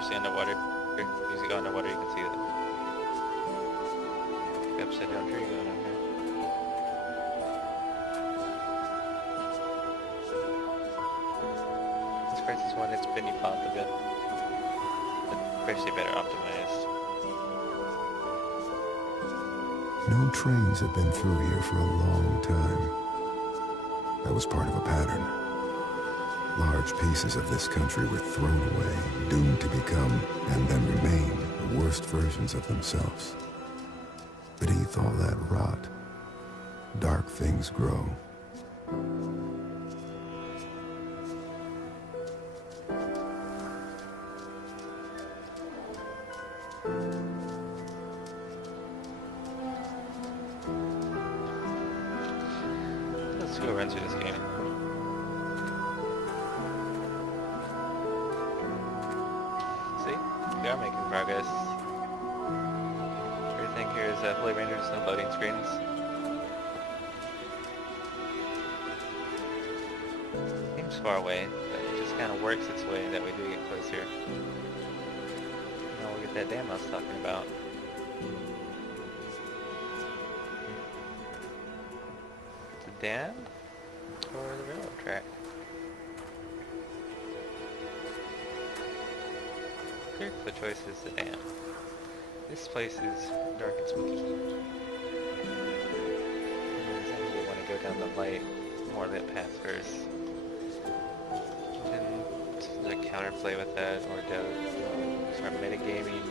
especially underwater. As you go underwater, you can see it. The upside down tree going on here. This Crisis 1, it's been evolved a bit. Especially better optimized. No trains have been through here for a long time. That was part of a pattern. Large pieces of this country were thrown away, doomed to become, and then remain, the worst versions of themselves. Beneath all that rot, dark things grow. Let's go run through this game. See? We are making progress. Everything here is fully rendered, there's no loading screens. Seems far away, but it just kind of works its way that we do get closer. Now we'll get that dam I was talking about. The dam? Or the railroad track? Clear the choice is the dam. This place is dark and spooky. We want to go down the light, more lit path first. Then like counterplay with that, or start metagaming.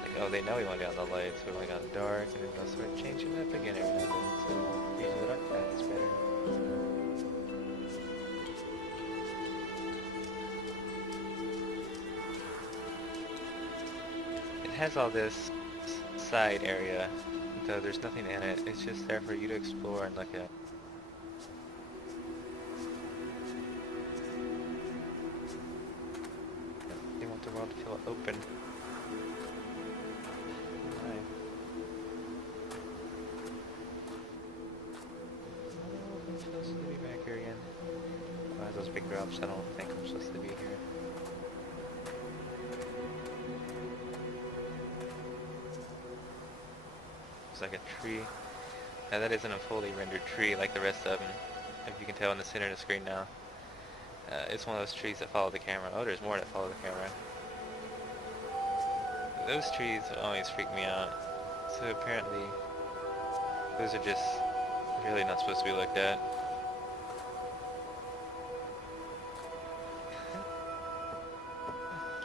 Like, oh, they know we want to go down the light, so we want to go down the dark, and then they'll start changing it up again every now and then. So using the dark path is better. It has all this side area, though there's nothing in it. It's just there for you to explore and look at. They want the world to feel open. Right. I'm supposed to be back here again. Oh, those big drops, I don't think I'm supposed to be here. Like a tree. Now that isn't a fully rendered tree like the rest of them, if you can tell in the center of the screen now. It's one of those trees that follow the camera. Oh, there's more that follow the camera. Those trees always freak me out. So apparently, those are just really not supposed to be looked at.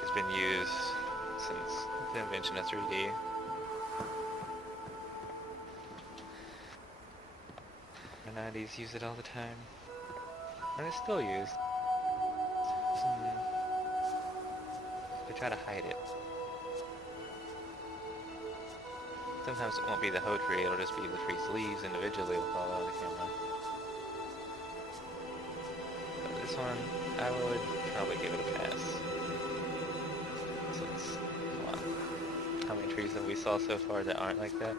It's been used since the invention of 3D. The 90s use it all the time, and it's still used. They try to hide it. Sometimes it won't be the whole tree, it'll just be the tree's leaves individually will fall out of the camera. But this one, I would probably give it a pass. Since, come on, how many trees have we saw so far that aren't like that?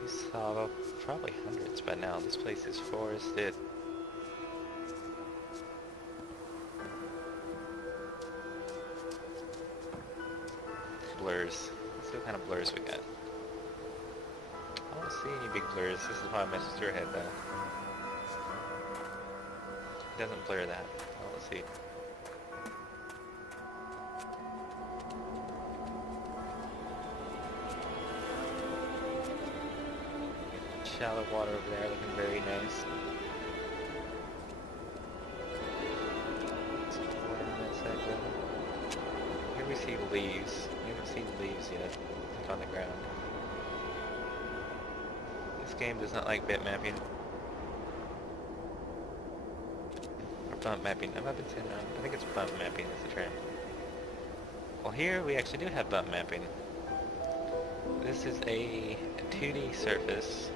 We saw probably hundreds by now. This place is forested. Blurs. Let's see what kind of blurs we got. I don't see any big blurs. This is how I messed with your head though. It doesn't blur that. Oh, let's see. Shallow water over there, looking very nice. Some water on that side though. Here we see leaves. We haven't seen leaves yet, like on the ground. This game does not like bit mapping. Or bump mapping. I've been saying that. I think it's bump mapping is the term. Well, here we actually do have bump mapping. This is a 2D surface.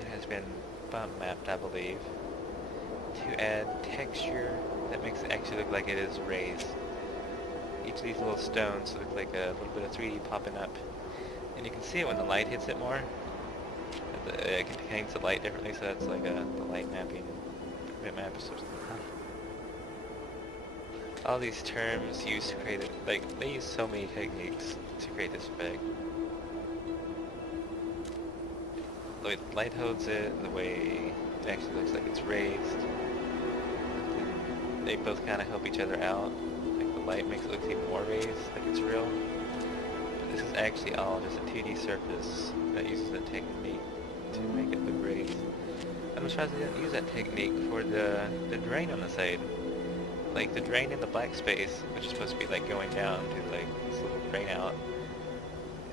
It has been bump mapped, I believe, to add texture that makes it actually look like it is raised. Each of these little stones look like a little bit of 3D popping up. And you can see it when the light hits it more. It contains the light differently, so that's like the light mapping, bit map or something. All these terms used to create it, like, they use so many techniques to create this effect. The way the light holds it, the way it actually looks like it's raised. They both kind of help each other out. Like the light makes it look even more raised, like it's real. But this is actually all just a 2D surface that uses a technique to make it look raised. I'm just trying to use that technique for the drain on the side. Like the drain in the black space, which is supposed to be like going down to like this little drain out,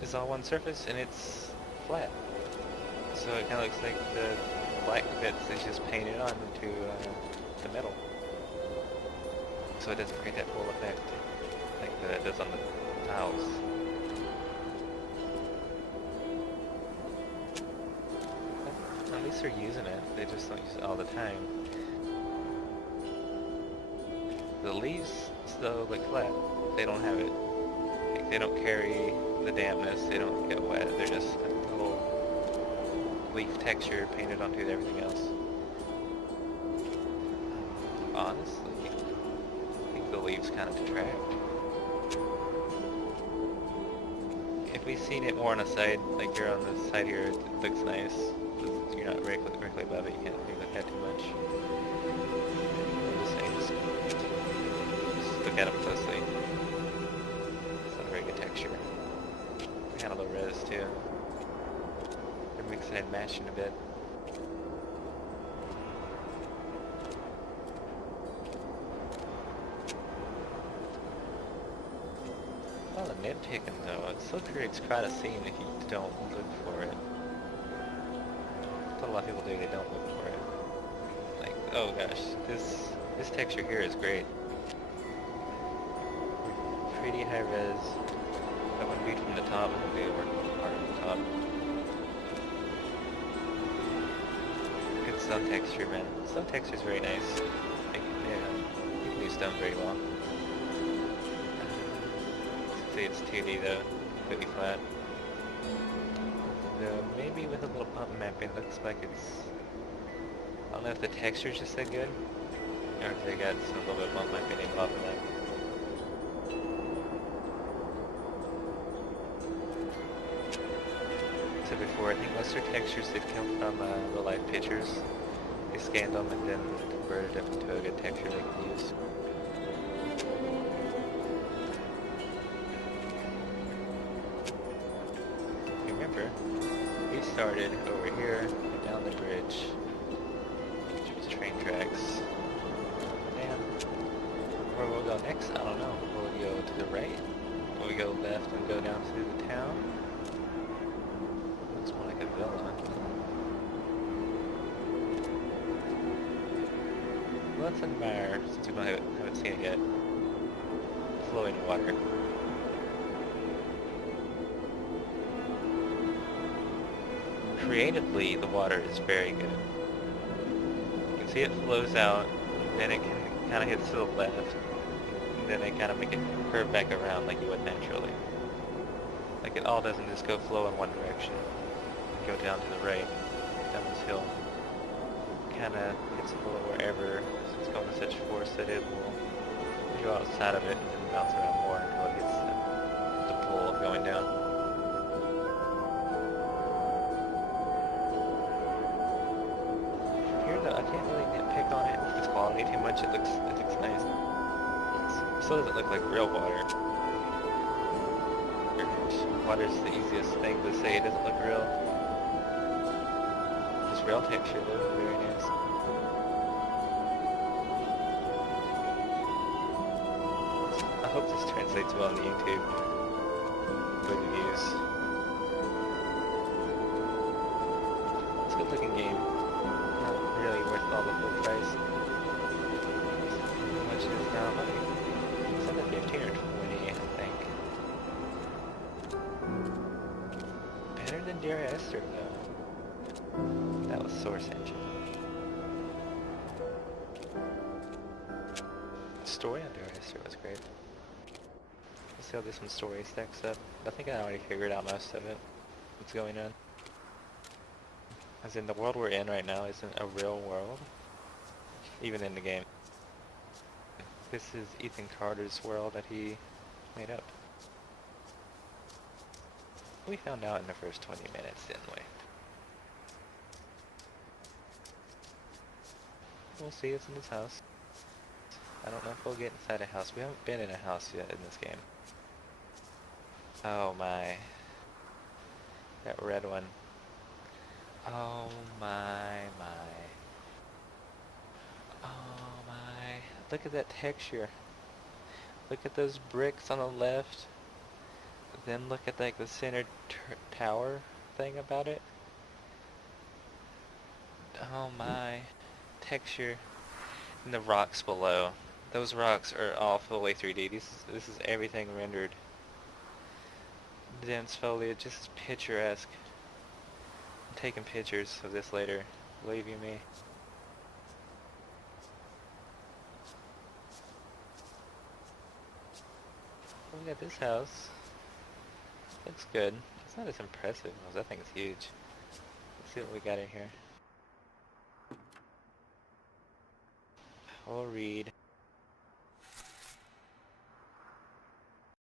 is all one surface and it's flat. So it kind of looks like the black bits is just painted on to the metal. So it doesn't create that full effect like it does on the tiles. At least they're using it. They just don't use it all the time. The leaves still look flat. They don't have it. Like, they don't carry the dampness. They don't get wet. They're just a little leaf texture painted onto everything else. Honestly, I think the leaves kind of detract. If we seen it more on the side, like you're on the side here, it looks nice. You're not directly above it. You can't really look at too much. Just look at them closely. It's not a very good texture. Kind of low res too. They're mixing and matching a bit. Well, the nitpicking though, it still creates quite a scene if you don't look for it. What a lot of people do, they don't look for it. Like, oh gosh, this texture here is great. Pretty high res. That one viewed from the top, it'll be working part of the top. Good stone texture, man. Stone texture is very nice. Like, yeah, you can do stone very well. See, it's 2D though, completely flat. Though maybe with a little bump mapping, looks like it's. I don't know if the texture's just that good, or if they got some little bit of bump mapping involved in that. So before, I think most of their textures did come from real life pictures. They scanned them and then converted them into a good texture they could use. Remember, we started over here, down the bridge, which was train tracks. And where we'll go next, I don't know. Will we go to the right? Will we go left and go down through the town? Looks more like a villa. Let's admire, since we haven't seen it yet, flowing water. Creatively, the water is very good. You can see it flows out, then it can kind of hit to the left, and then they kind of make it curve back around like you would naturally. Like it all doesn't just go flow in one direction, go down to the right, down this hill. Kind of hits a little wherever, so it's going with such force that it will go outside of it and then bounce around more until it hits the pull of going down. Here though, I can't really nitpick on it. Its quality too much. It looks nice. It still doesn't look like real water. Water's the easiest thing to say. It doesn't look real. This real texture though, very nice. I hope this translates well on YouTube. Good views. It's a good looking game. Not really worth all the full price. How much it is now? It's under 15 or 20, I think. Better than Dear Esther though. That was Source Engine. Story on Dear Esther was great. Let's see how this one's story stacks up. I think I already figured out most of it. What's going on? As in, the world we're in right now isn't a real world. Even in the game. This is Ethan Carter's world that he made up. We found out in the first 20 minutes, didn't we? We'll see, it's in this house. I don't know if we'll get inside a house. We haven't been in a house yet in this game. Oh my. That red one. Oh my. Oh my. Look at that texture. Look at those bricks on the left. Then look at like the center tower thing about it. Oh my. Texture. And the rocks below. Those rocks are all fully 3D. This is everything rendered. Dense foliage, just picturesque. I'm taking pictures of this later. Believe you me. We got this house. Looks good. It's not as impressive as that thing's huge. Let's see what we got in here. We'll read.